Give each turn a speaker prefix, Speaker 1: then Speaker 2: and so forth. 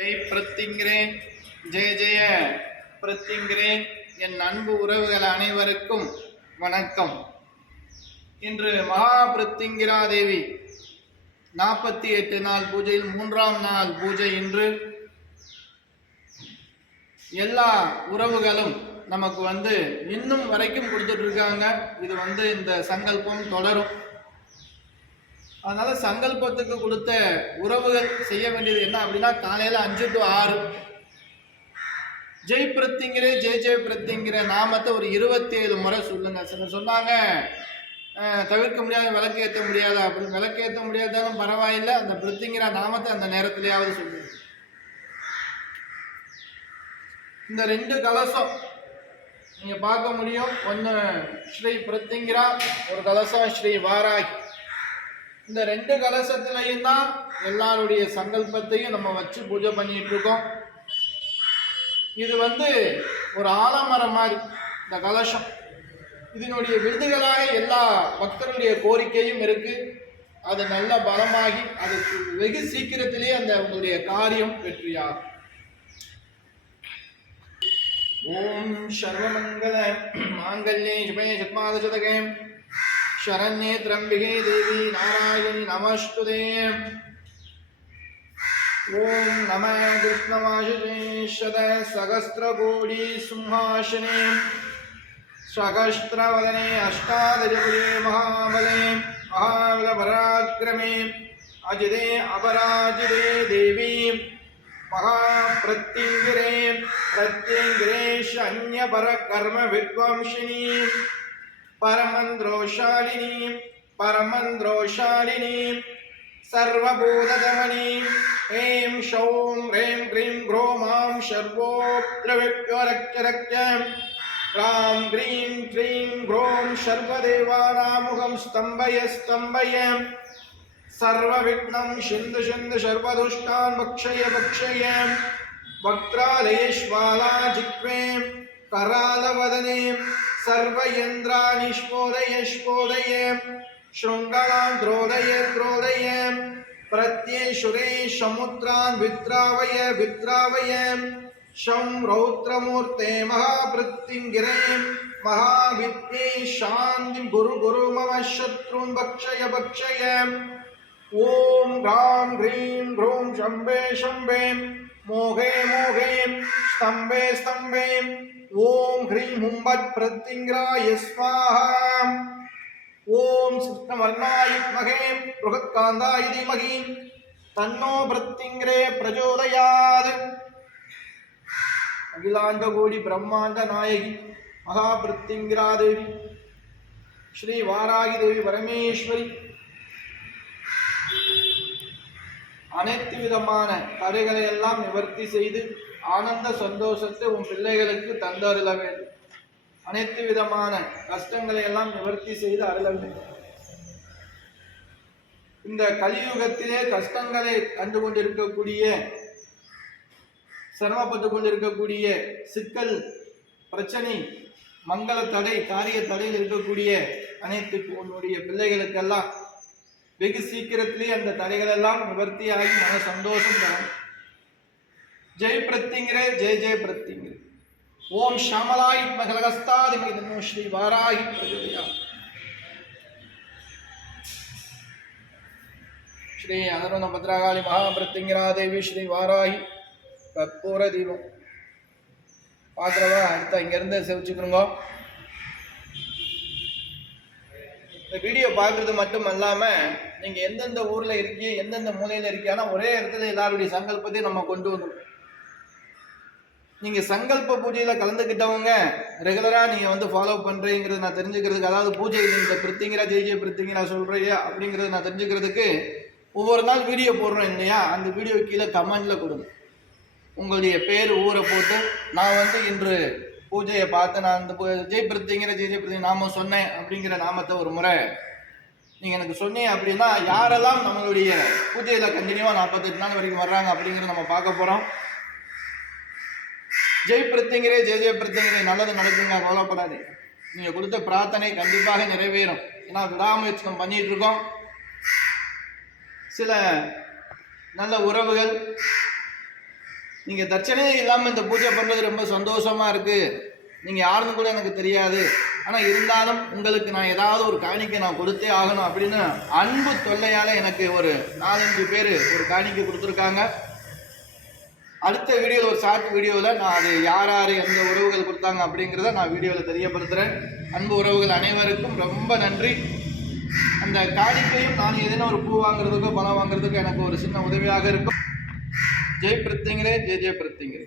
Speaker 1: ஜெய் பிரத்திங்கிறேன் ஜெய ஜெய. பிரத்திங்கிறேன் என் அன்பு உறவுகள் அனைவருக்கும் வணக்கம். இன்று மகா பிரத்திங்கிரா தேவி நாற்பத்தி எட்டு நாள் பூஜையில் மூன்றாம் நாள் பூஜை இன்று எல்லா உறவுகளும் நமக்கு வந்து இன்னும் வரைக்கும் கொடுத்துட்ருக்காங்க இது வந்து இந்த சங்கல்பம் தொடரும். அதனால சங்கல்பத்துக்கு கொடுத்த உறவுகள் செய்ய வேண்டியது என்ன அப்படின்னா காலையில அஞ்சு டு ஆறு. ஜெய் பிரத்திங்கிற ஜெய் ஜெய் பிரத்திங்கிற நாமத்தை ஒரு இருபத்தி ஏழு முறை சொல்லுங்க. சிலர் சொன்னாங்க தவிர்க்க முடியாத விளக்கேற்ற முடியாது. முடியாத அப்படி விளக்கேற்ற முடியாதாலும் பரவாயில்லை. அந்த பிரத்திங்கிற நாமத்தை அந்த நேரத்திலேயாவது சொல்லுங்க. இந்த ரெண்டு கலசம் நீங்க பார்க்க முடியும். ஒன்று ஸ்ரீ பிரத்திங்கிரா ஒரு கலசம் ஸ்ரீ வாராகி. இந்த ரெண்டு கலசத்திலையும் தான் எல்லாருடைய சங்கல்பத்தையும் நம்ம வச்சு பூஜை பண்ணிட்டு இருக்கோம் இது வந்து ஒரு ஆலமரம் மாதிரி இந்த கலசம் இதனுடைய விருதுகளாக எல்லா பக்தர்களுடைய கோரிக்கையும் இருக்கு அது நல்ல பலமாகி அது வெகு சீக்கிரத்திலேயே அந்த உங்களுடைய காரியம் வெற்றியாகும் ஓம் சர்வமங்கல மாங்கல்யே சிவே சத்மாதசதகே शरण्ये त्र्यम्बिके देवी नारायणि नमस्तुते ॐ नमः कृष्णमाशेषद सहस्रकोटि सिंहासने सहस्रवदने अष्टादशपुरे महाबले महाबलपराक्रमे अजिते अपराजिते देवी महाप्रत्यङ्गिरे प्रत्यङ्गिरे शन्यपरकर्म विद्वांसिनी परमन्द्रोशालिनी परमन्द्रोशालिनी सर्वभूतदमनी ऐं शौं ह्रीं क्रीं ग्रो मां सर्वोऽप्यरक्ष्य रां ग्रीं क्रीं ग्रों सर्वदेवानामुखं स्तम्भय स्तम्भय सर्वविघ्नं शिन्धु शिन्धु सर्वदुष्टान् भक्षय भक्षय वक्त्रालयेष्वाला जिह्वे करालवदने सर्वयन्द्राणि स्फोदय स्फोदय शृङ्गलान् द्रोदय द्रोदय प्रत्येशुरे समुद्रान् विद्रावय विद्रावय शं रौद्रमूर्ते महावृत्तिङ्गिरे महाविद्ये शान्तिं गुरु गुरु मम शत्रून् भक्षय भक्षय ॐ ह्रां ह्रीं ह्रूं शम्भे शम्भे मोघे मोघे स्तम्भे स्तम्भे ॐ ह्रीं हुम्बत् प्रत्यङ्ग्राय स्वाहा ஓம் சித்தமர்ணாய மகே புருகத்காந்தாய தீமகி. தன்னோ பிரத்திங்கிரே பிரஜோதயாது. அகிலாண்ட கோடி பிரம்மாண்ட நாயகி மகா பிரத்திங்கிரா தேவி ஸ்ரீ வாராகி தேவி பரமேஸ்வரி. அனைத்து விதமான தடைகளை எல்லாம் நிவர்த்தி செய்து ஆனந்த சந்தோஷத்தை உன் பிள்ளைகளுக்கு தந்தருள வேண்டும். அனைத்து விதமான கஷ்டங்களை எல்லாம் நிவர்த்தி செய்து அருள வேண்டும் இந்த கலியுகத்திலே கஷ்டங்களை கண்டு கொண்டிருக்கக்கூடிய சிரமப்பட்டு கொண்டிருக்கக்கூடிய சிக்கல் பிரச்சனை மங்கள தடை காரிய தடையில் இருக்கக்கூடிய அனைத்து உன்னுடைய பிள்ளைகளுக்கெல்லாம் வெகு சீக்கிரத்திலே அந்த தடைகள் எல்லாம் நிவர்த்தியாகி மன சந்தோஷம் தரும். ஜெய் பிரத்திங்கிற ஜெய் ஜெய் பிரத்திங்கிற ஓம் ஷாமலாய் மகலகஸ்தாதிமை தன்னோ ஸ்ரீ வாராகி பிரஜோதயா. ஸ்ரீ அதருண பத்ரகாளி மகாபிரத்திங்கிரா தேவி ஸ்ரீ வாராகி கற்பூர தீபம். பார்க்குறவா அடுத்த இங்கேருந்து செவிச்சுக்கிறோங்க இந்த வீடியோ பார்க்குறது மட்டும் இல்லாமல் நீங்கள் எந்தெந்த ஊரில் இருக்கீங்க எந்தெந்த மூலையில் இருக்கீங்கன்னா ஒரே இடத்துல எல்லாருடைய சங்கல்பத்தையும் நம்ம கொண்டு வந்துடும் நீங்கள் சங்கல்ப பூஜையில் கலந்துக்கிட்டவங்க ரெகுலராக நீங்கள் வந்து ஃபாலோ பண்ணுறீங்கிறது நான் தெரிஞ்சுக்கிறதுக்கு அதாவது பூஜை இந்த பிரித்திங்கிறா ஜெய் ஜெய் பிரித்திங்கிறா சொல்கிறீங்க அப்படிங்கறத நான் தெரிஞ்சுக்கிறதுக்கு ஒவ்வொரு நாள் வீடியோ போடுறோம் இல்லையா? அந்த வீடியோ கீழே கமெண்டில் கொடுங்க. உங்களுடைய பேர் ஊரை போட்டு நான் வந்து இன்று பூஜையை பார்த்து நான் அந்த பூ- ஜெய் பிரத்திங்கிற ஜெய் ஜெய் பிரத்தி நாம சொன்னேன் அப்படிங்கிற நாமத்தை ஒரு முறை நீங்கள் எனக்கு சொன்னீங்க அப்படின்னா யாரெல்லாம் நம்மளுடைய பூஜையில் கண்டினியூவாக நாற்பத்தெட்டு நாள் வரைக்கும் வர்றாங்க அப்படிங்கிறத நம்ம பார்க்க போகிறோம் ஜெய் பிரத்திங்கிரே ஜெய ஜெய் பிரத்திங்கிரே நல்லது நடக்குங்க கவலைப்படாது நீங்கள் கொடுத்த பிரார்த்தனை கண்டிப்பாக நிறைவேறும். ஏன்னா விடாமுயற்சம் பண்ணிகிட்டு இருக்கோம் சில நல்ல உறவுகள். நீங்கள் தட்சணையே இல்லாமல் இந்த பூஜை பண்ணுறது ரொம்ப சந்தோஷமாக இருக்குது நீங்கள் யாருன்னு கூட எனக்கு தெரியாது. ஆனால் இருந்தாலும் உங்களுக்கு நான் ஏதாவது ஒரு காணிக்கை நான் கொடுத்தே ஆகணும் அப்படின்னு அன்பு தொல்லையால் எனக்கு ஒரு நாலஞ்சு பேர் ஒரு காணிக்கை கொடுத்துருக்காங்க. அடுத்த வீடியோவில் ஒரு ஷார்ட் வீடியோவில் நான் அது யார் யார் எந்த உறவுகள் கொடுத்தாங்க அப்படிங்கிறத நான் வீடியோவில் தெரியப்படுத்துகிறேன் அன்பு உறவுகள் அனைவருக்கும் ரொம்ப நன்றி. அந்த காணிக்கையும் நான் எதுனா ஒரு பூ வாங்குறதுக்கோ பணம் வாங்குறதுக்கோ எனக்கு ஒரு சின்ன உதவியாக இருக்கும். ஜெய் பிரத்திங்கரே ஜெய் ஜெய் பிரத்திங்கரே.